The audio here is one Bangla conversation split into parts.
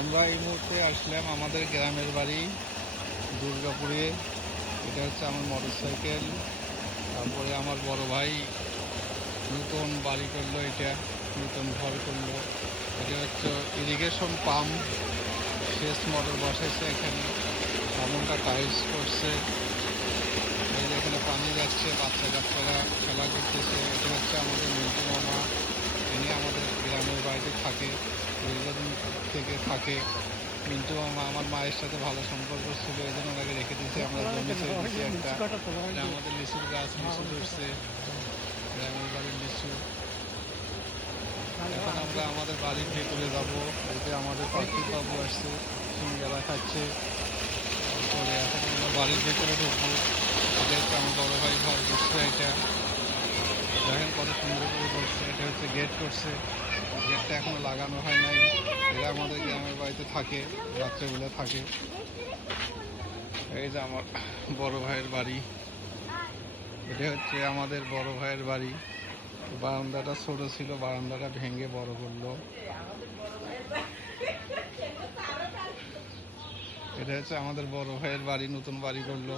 আমরা এই মুহূর্তে আসলাম আমাদের গ্রামের বাড়ি দুর্গাপুরে। এটা হচ্ছে আমার মোটরসাইকেল। তারপরে আমার বড় ভাই নতুন বাড়ি করলো, এটা নতুন ঘর করলো। এটা হচ্ছে ইরিগেশন পাম্প, সেচ মোটর বসাইছে এখানে, সামনটা টাইলস করছে। এই যে এখানে পানি যাচ্ছে, বাচ্চা কাচ্চারা খেলা করতেছে। এটা হচ্ছে আমাদের মিন্টু মামা, ইনি আমাদের গ্রামের বাড়িতে থাকে, দীর্ঘদিন থেকে থাকে। মিন্টু মামা আমার মায়ের সাথে ভালো সম্পর্ক ছিল, এই জন্য ওনাকে রেখে দিয়েছি। আমরা জমি ছেড়ে দিচ্ছি একটা। আমাদের লিচুর গাছ, লিচু ধরছে, গ্রামের বাড়ির লিচু। এখন আমরা আমাদের বাড়ির ভেতরে যাবো। এই যে আমাদের পাখি বাবু আসছে, সিঙ্গারা খাচ্ছে। তারপরে এখন আমরা বাড়ির ভেতরে ঢুকবো। এটা হচ্ছে আমার বড় ভাই ঘর করছে, এটা দেখেন কত সুন্দর করে করছে। এটা হচ্ছে গেট করছে, গেটটা এখনো লাগানো হয় নাই। এরা আমাদের গ্রামের বাড়িতে থাকে, রাত্রেবেলা থাকে। এই যে আমার বড় ভাইয়ের বাড়ি, এটা হচ্ছে আমাদের বড় ভাইয়ের বাড়ি। বারান্দাটা ছোট ছিল, বারান্দাটা ভেঙে বড় করলো। এটা হচ্ছে আমাদের বড় ভাইয়ের বাড়ি, নতুন বাড়ি করলো।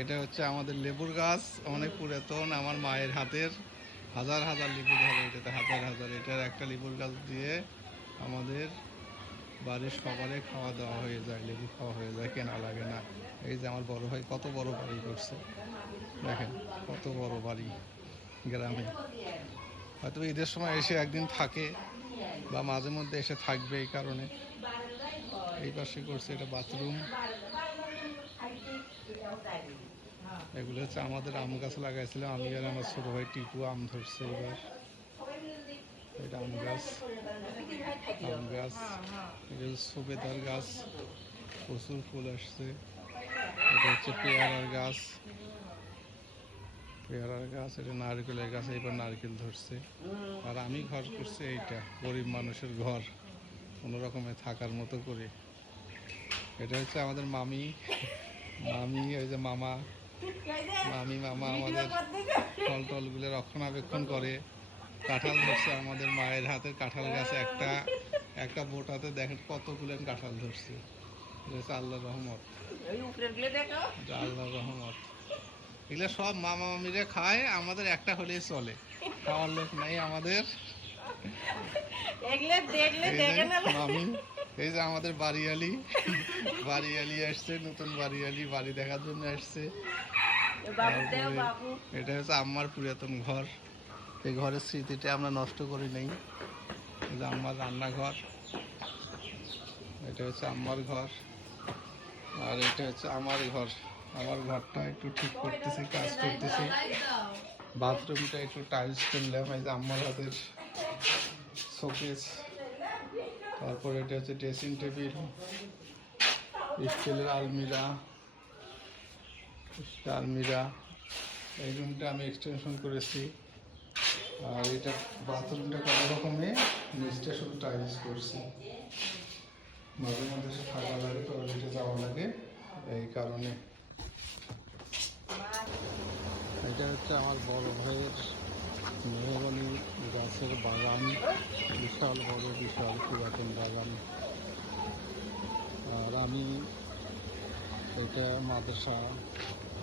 এটা হচ্ছে আমাদের লেবুর গাছ, অনেক পুরাতন, আমার মায়ের হাতের। হাজার হাজার লেবু ধরে এটাতে, হাজার হাজার। এটার একটা লেবুর গাছ দিয়ে আমাদের বাড়ির সবারে খাওয়া দাওয়া হয়ে যায়, লেবু খাওয়া হয়ে যায়, কেনা লাগে না। এই যে আমার বড় ভাই কত বড় বাড়ি করছে, দেখেন কত বড় বাড়ি গ্রামে। হয়তো ঈদের সময় এসে একদিন থাকে বা মাঝে মধ্যে এসে থাকবে, এই কারণে। এই পাশে করছে এটা বাথরুম। এগুলো হচ্ছে আমাদের আম গাছ লাগাইছিলাম, আমি আর আমার ছোট ভাই টিপু। আম ধরছে এবার। এটা আম গাছ, আম গাছ। এটা হচ্ছে সবেদার গাছ, প্রচুর ফুল আসছে। এটা হচ্ছে পেয়ারার গাছ, পেয়ারার গাছ। এটা নারকেলের গাছ, এবার নারকেল ধরছে। আর আমি ঘর করছি এইটা, গরিব মানুষের ঘর, কোনো রকমে থাকার মতো করে। এটা হচ্ছে আমাদের মামি, মামি ওই যে মামা, মামি মামা আমাদের ফল টলগুলো রক্ষণাবেক্ষণ করে। কাঁঠাল ধরছে আমাদের মায়ের হাতের কাঁঠাল গাছে, একটা একটা বোটাতে দেখেন কতগুলো কাঁঠাল ধরছে। এটা হচ্ছে আল্লাহর রহমত, এটা আল্লাহর রহমত। এগুলো সব মামা মামিরা খায়, আমাদের একটা হলেই চলে, খাওয়ার লোক নাই আমাদের। মামি, এই যে আমাদের বাড়িয়ালি, বাড়িয়ালি আসছে, নতুন বাড়িয়ালি, বাড়ি দেখার জন্য আসছে। এটা হচ্ছে আম্মার পুরাতন ঘর, এই ঘরের স্মৃতিটা আমরা নষ্ট করি নাই। এই যে আম্মার রান্নাঘর, এটা হচ্ছে আম্মার ঘর, আর এটা হচ্ছে আমার ঘর। আমার ঘরটা একটু ঠিক করতেছি, কাজ করতেছি। বাথরুমটা একটু টাইলস করলাম। এই যে আম্মার হাতের শোকেস, তারপরে এটা হচ্ছে ড্রেসিং টেবিল, স্টিলের আলমিরা, আলমিরা। এই রুমটা আমি এক্সটেনশন করেছি। আর এটা বাথরুমটা কোনো রকমে নিচটা শুধু টাইলস করছি। মাঝে মধ্যে সে থাকা লাগে, টয়লেটে যাওয়া লাগে, এই কারণে। এটা হচ্ছে আমার বড় ভাইয়ের মেহগনি গাছের বাগান, বিশাল বড়, বিশাল পুরাতন বাগান। আর আমি, এটা মাদ্রাসা,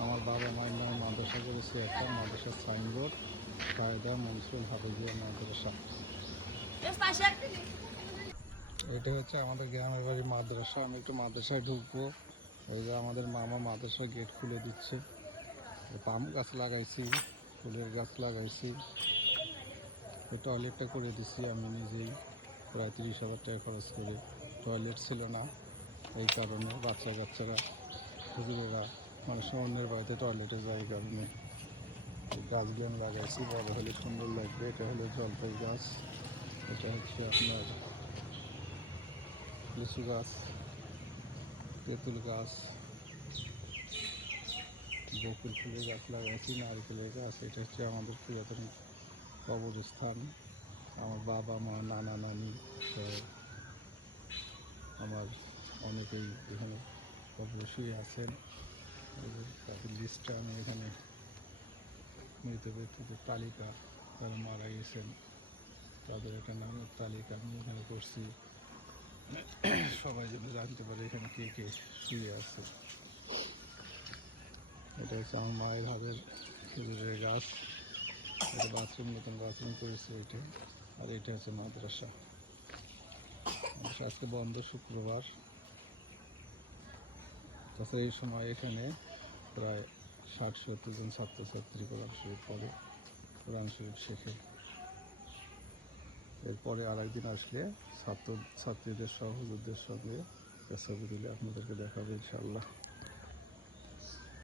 আমার বাবা মায়ের নামে মাদ্রাসা করেছি একটা, মাদ্রাসার সাইনবোর্ড, কায়দা মনসুল হাফিজিয়া মাদ্রাসা। এটা হচ্ছে আমাদের গ্রামের বাড়ি মাদ্রাসা। আমি একটু মাদ্রাসায় ঢুকবো। এই যে আমাদের মামা মাদ্রাসার গেট খুলে দিচ্ছে। পাম গাছ লাগাইছি, ফুলের গাছ লাগাইছি। টয়লেটটা করে দিছি আমি নিজেই, প্রায় 30,000 টাকা খরচ করে। টয়লেট ছিল না, এই কারণে বাচ্চা কাচ্চারা, হুজুরেরা মানে অন্যের বাড়িতে টয়লেটে যায়, এই কারণে গাছগুলো আমি লাগাইছি। বড় হলে সুন্দর লাগবে। এটা হলো জলপাই গাছ, এটা হচ্ছে আপনার লিচু গাছ, তেঁতুল গাছ, বকুল ফুলের গাছ লাগাইছি, নারকেলের গাছ। এটা হচ্ছে আমাদের পুরাতন কবরস্থান। আমার বাবা মা, নানা নানি সহ আমার অনেকেই এখানে কবরে শুয়ে আছেন। তাদের লিস্টটা আমি এখানে, মৃত ব্যক্তিদের তালিকা, যারা মারা গেছেন তাদের একটা নামের তালিকা আমি এখানে করছি। সবাই যেন জানতে পারে এখানে কে কে শুয়ে আছে। এটা হচ্ছে আমার মায়ের হাতের খেজুরের গাছ। এটা বাথরুম, নতুন বাথরুম করেছে এটা। আর এটা হচ্ছে মাদ্রাসা। আজকে বন্ধ, শুক্রবার। তাছাড়া এই সময় এখানে প্রায় 60-70 জন ছাত্রছাত্রী কোরআন শরীফ পড়ে, কোরআন শরীফ শেখে। এরপরে আরেকদিন আসলে ছাত্রীদের সহ হুজুরদের সঙ্গে একটা ছবি তুলে আপনাদেরকে দেখাবো ইনশাআল্লাহ।